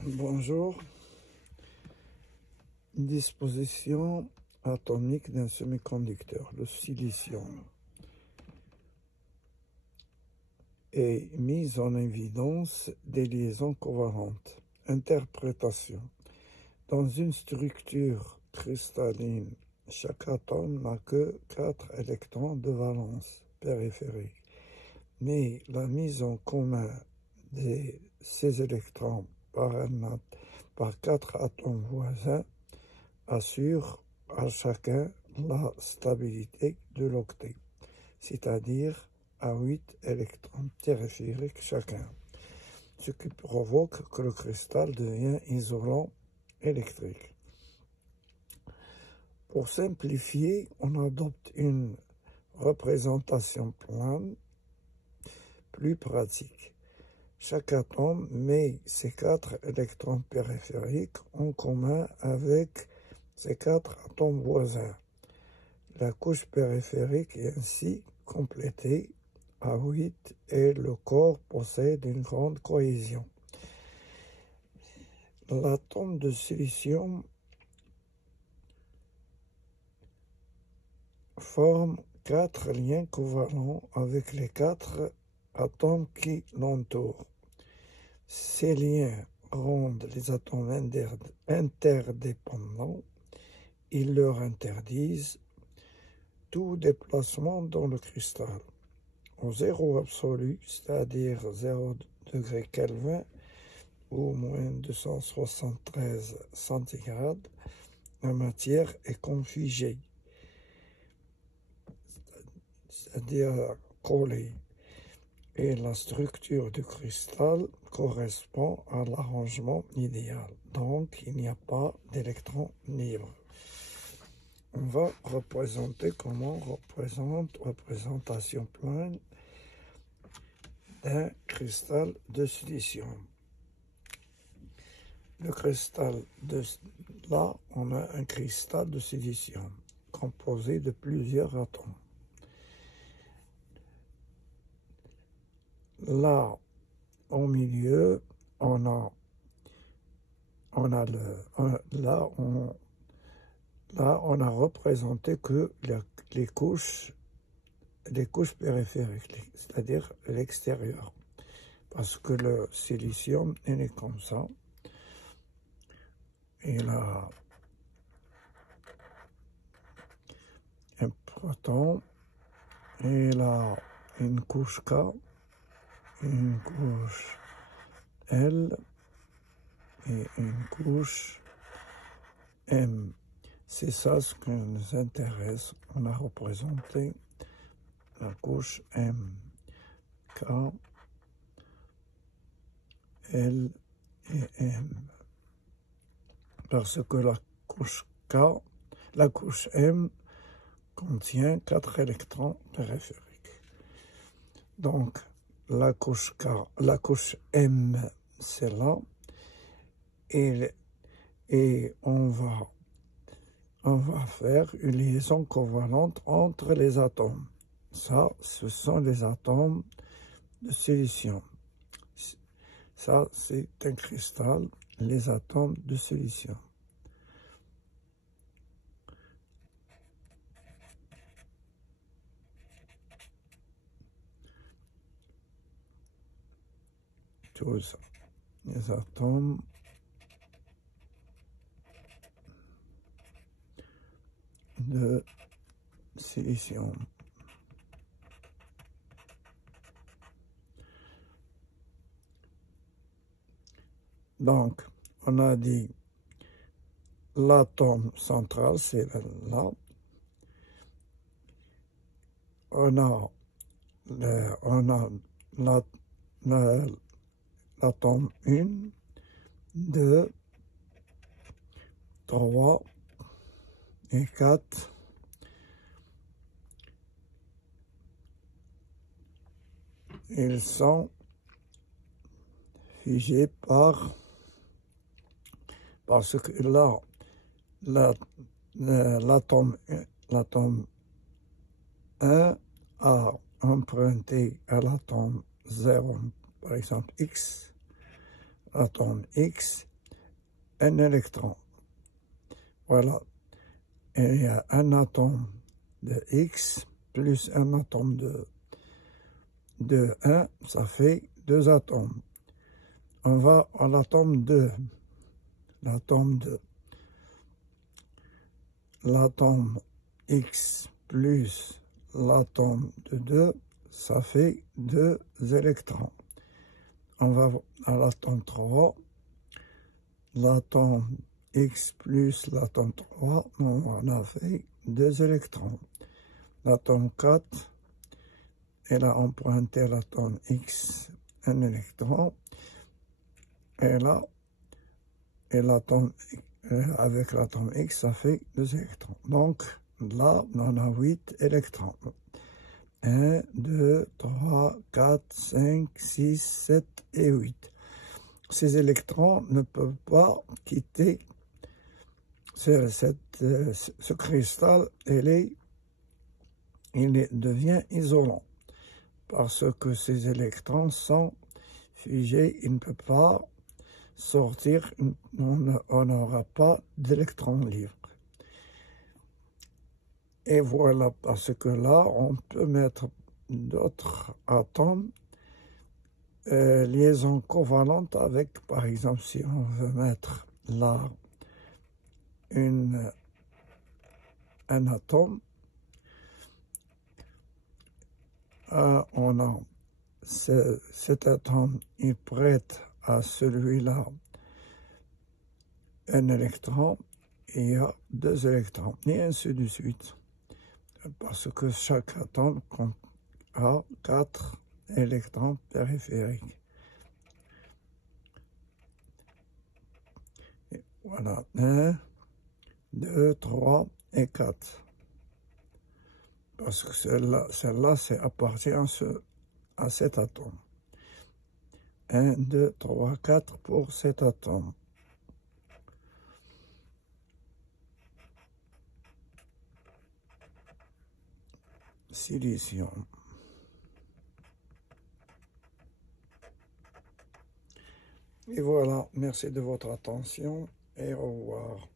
Bonjour. Disposition atomique d'un semi-conducteur, le silicium, est mise en évidence des liaisons covalentes. Interprétation. Dans une structure cristalline, chaque atome n'a que 4 électrons de valence périphérique, mais la mise en commun de ces électrons par 4 atomes voisins assure à chacun la stabilité de l'octet, c'est-à-dire à 8 électrons périphériques chacun, ce qui provoque que le cristal devient isolant électrique. Pour simplifier, on adopte une représentation plane plus pratique. Chaque atome met ses 4 électrons périphériques en commun avec ces 4 atomes voisins. La couche périphérique est ainsi complétée à 8 et le corps possède une grande cohésion. L'atome de silicium forme 4 liens covalents avec les 4 atomes qui l'entourent. Ces liens rendent les atomes interdépendants. Ils leur interdisent tout déplacement dans le cristal. Au zéro absolu, c'est-à-dire 0 degré Kelvin ou moins 273 centigrades, la matière est configée, c'est-à-dire collée, et la structure du cristal correspond à l'arrangement idéal. Donc, il n'y a pas d'électrons libres. On va représenter comment représentation plane d'un cristal de silicium. Le cristal là, on a un cristal de silicium composé de plusieurs atomes. Là, au milieu, on a représenté que les couches périphériques, c'est-à-dire l'extérieur, parce que le silicium est comme ça. Il a un proton, il a une couche K, une couche L et une couche M. C'est ça ce qui nous intéresse. On a représenté la couche M, K, L et M. Parce que la couche M contient 4 électrons périphériques. Donc, la couche M, c'est là, et on va faire une liaison covalente entre les atomes. Ça, ce sont les atomes de silicium. Ça, c'est un cristal, les atomes de silicium. Tout ça, les atomes de silicium. Donc, on a dit l'atome central, c'est là. On a l'atome 1, 2, 3 et 4. Ils sont figés parce que là, l'atome 1 a emprunté à l'atome 0, par exemple X, l'atome X, un électron. Voilà. Et il y a un atome de X plus un atome de 1, ça fait 2 atomes. On va à l'atome 2. L'atome 2. L'atome X plus l'atome de 2, ça fait 2 électrons. On va à l'atome 3. L'atome X plus l'atome 3, on a fait 2 électrons. L'atome 4, elle a emprunté l'atome X, un électron. Et là, avec l'atome X, ça fait 2 électrons. Donc, là, on a 8 électrons. 1, 2, 3, 4, 5, 6, 7 et 8. Ces électrons ne peuvent pas quitter ce cristal. Il devient isolant parce que ces électrons sont figés. Il ne peut pas sortir. On n'aura pas d'électrons libres. Et voilà, parce que là, on peut mettre d'autres atomes, liaison covalente avec, par exemple, si on veut mettre là un atome, on a cet atome, il prête à celui-là un électron, et il y a 2 électrons, et ainsi de suite. Parce que chaque atome a 4 électrons périphériques. Et voilà, 1, 2, 3 et 4. Parce que celle-là, c'est appartient à cet atome. 1, 2, 3, 4 pour cet atome. Silicium. Et voilà, merci de votre attention et au revoir.